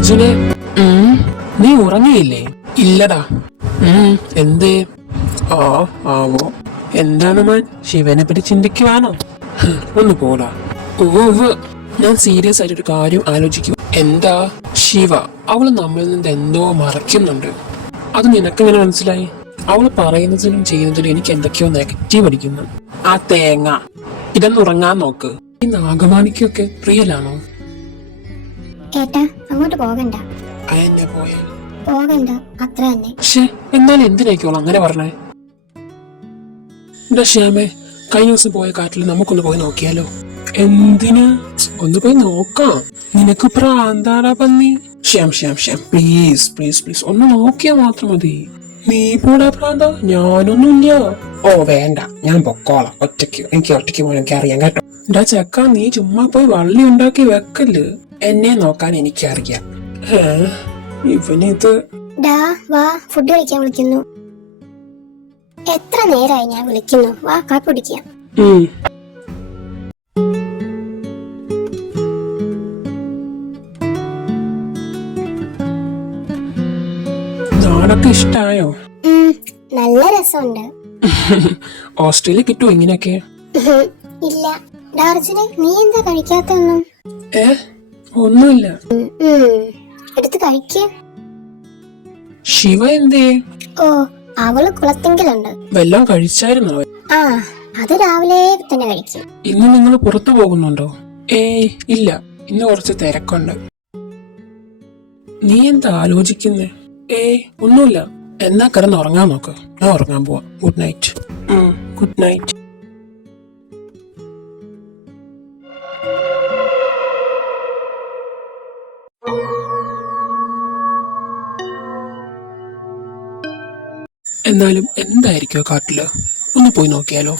അർജുനെ, നീ ഉറങ്ങിയില്ലേ? ഇല്ലടാ. എന്തേ? ആവോ. എന്താണ് മാൻ, ശിവനെ പറ്റി ചിന്തിക്കുവാണോ? ഒന്ന് പോടാ. ഞാൻ സീരിയസ് ആയിട്ടൊരു കാര്യം ആലോചിക്കും. എന്താ? ശിവ, അവള് നമ്മളിൽ നിന്ന് എന്തോ മറയ്ക്കുന്നുണ്ട്. അത് നിനക്കെങ്ങനെ മനസ്സിലായി? അവള് പറയുന്നതിലും ചെയ്യുന്നതിലും എനിക്ക് എന്തൊക്കെയോ നെഗറ്റീവ് അടിക്കുന്നു. ആ തേങ്ങ, ഇതെന്നുറങ്ങാൻ നോക്ക്. ഈ നാഗമാണിക്കൊക്കെ റിയലാണോ? ഏട്ടാ, അങ്ങോട്ട് പോകണ്ട. അയന്നെ പോയാൽ പോകണ്ട, അത്ര തന്നെ. എന്നാലും എന്തിനായിക്കോളൂ അങ്ങനെ പറഞ്ഞേ? എന്താ ശ്യാമേ, കഴിഞ്ഞ ദിവസം പോയ കാറ്റിൽ നമുക്കൊന്ന് പോയി നോക്കിയാലോ? എന്തിന്? ഒന്ന് പോയി നോക്കാം. നിനക്ക് പ്രാന്താടാ പന്നി. Shyam Shyam Shyam, please please please, ഒന്ന് നോക്കിയാ മാത്രം മതി. നീ പോടാ പ്രാന്ത, ഞാനൊന്നുമില്ല. ഓ വേണ്ട, ഞാൻ പൊക്കോളാം ഒറ്റയ്ക്ക്. എനിക്ക് ഒറ്റയ്ക്ക് പോകാൻ എനിക്ക് അറിയാം കേട്ടോ. എന്താ ചെക്ക, നീ ചുമ്മാ പോയി വള്ളി ഉണ്ടാക്കി വെക്കല്. എന്നെ നോക്കാൻ എനിക്കറിയാം. ഇവനിത്. വാ, ഫുഡ് കഴിക്കാൻ വിളിക്കുന്നു. എത്ര നേരായി ഞാൻ വിളിക്കുന്നു. വാ, കാപ്പി കുടിക്കാം. നാടൊക്കെ ഇഷ്ടായോ? നല്ല രസമുണ്ട്. ഓസ്ട്രേലിയ കിട്ടുമോ ഇങ്ങനെയൊക്കെ? ഇല്ല. അർജുനെ, നീ എന്താ കഴിക്കാത്തൊന്നും? ഒന്നുമില്ല. എടുത്ത് കഴിക്ക. ശിവ എന്തേ? ഓ, അവള് കുളത്തെങ്കിലുണ്ട്. വല്ലതും കഴിച്ചായിരുന്നോ? അത് രാവിലെ തന്നെ കഴിക്കും. ഇന്ന് നിങ്ങൾ പുറത്തു പോകുന്നുണ്ടോ? ഇല്ല, ഇന്ന് കുറച്ച് തിരക്കുണ്ട്. നീ എന്താ ആലോചിക്കുന്നേ? ഒന്നുമില്ല. എന്നാ കിടന്ന് ഉറങ്ങാൻ നോക്ക്. ഞാൻ ഉറങ്ങാൻ പോവാ. Good night. Good night. എന്നാലും എന്തായിരിക്കും കാട്ടില്? ഒന്ന് പോയി നോക്കിയാലോ?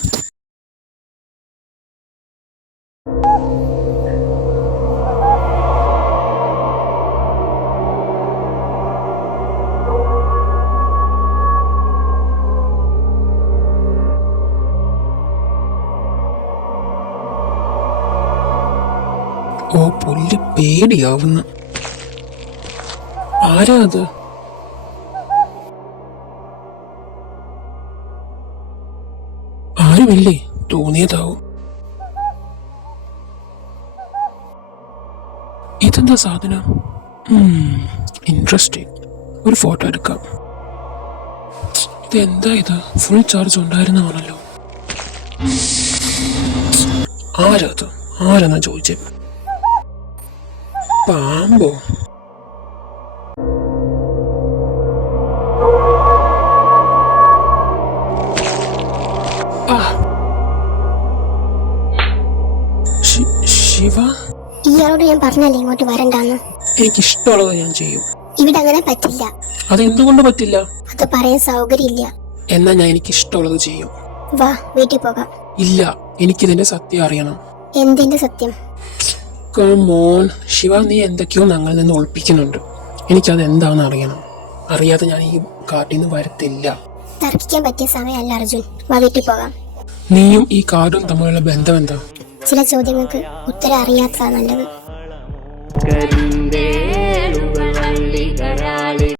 ഓ പുല്ല്, പേടിയാവുന്നു. ആരാ അത്? ആരുമില്ലേ? തോന്നിയതാവും. ഇതെന്താ സാധനം? ഇൻട്രസ്റ്റിംഗ്. ഒരു ഫോട്ടോ എടുക്കാം. ഇതെന്താ ഇത്? ഫുൾ ചാർജ് ഉണ്ടായിരുന്നാണല്ലോ. ആരത്? ആരെന്നാ ചോദിച്ചേ? പാമ്പോ? ശിവ, ഇയാളോട് ഞാൻ പറഞ്ഞല്ലേ ഇങ്ങോട്ട് വരണ്ടാന്ന്. എനിക്കിഷ്ടമുള്ളത് ഞാൻ ചെയ്യും. ഇവിടെ അങ്ങനെ പറ്റില്ല. അതെന്തുകൊണ്ട് പറ്റില്ല? അത് പറയാൻ സൗകര്യമില്ല. എന്നാ ഞാൻ എനിക്കിഷ്ടമുള്ളത് ചെയ്യും. വാ, വീട്ടിൽ പോകാം. ഇല്ല, എനിക്കിതിന്റെ സത്യം അറിയണം. എന്തിന്റെ സത്യം? കമോൺ ശിവ, നീ എന്തൊക്കെയോ ഞങ്ങളിൽ നിന്ന് ഒളിപ്പിക്കുന്നുണ്ട്. എനിക്കത് എന്താണെന്ന് അറിയണം. അറിയാതെ ഞാൻ ഈ കാട്ടിൽ നിന്ന് വരത്തില്ല. തർക്കിക്കാൻ പറ്റിയ സമയമല്ല അർജുൻ. വാ, വീട്ടിൽ പോകാം. നീയും ഈ കാടും തമ്മിലുള്ള ബന്ധം എന്താ? ചില ചോദ്യങ്ങൾക്ക് ഉത്തരം അറിയാത്തതാണ് നല്ലത്.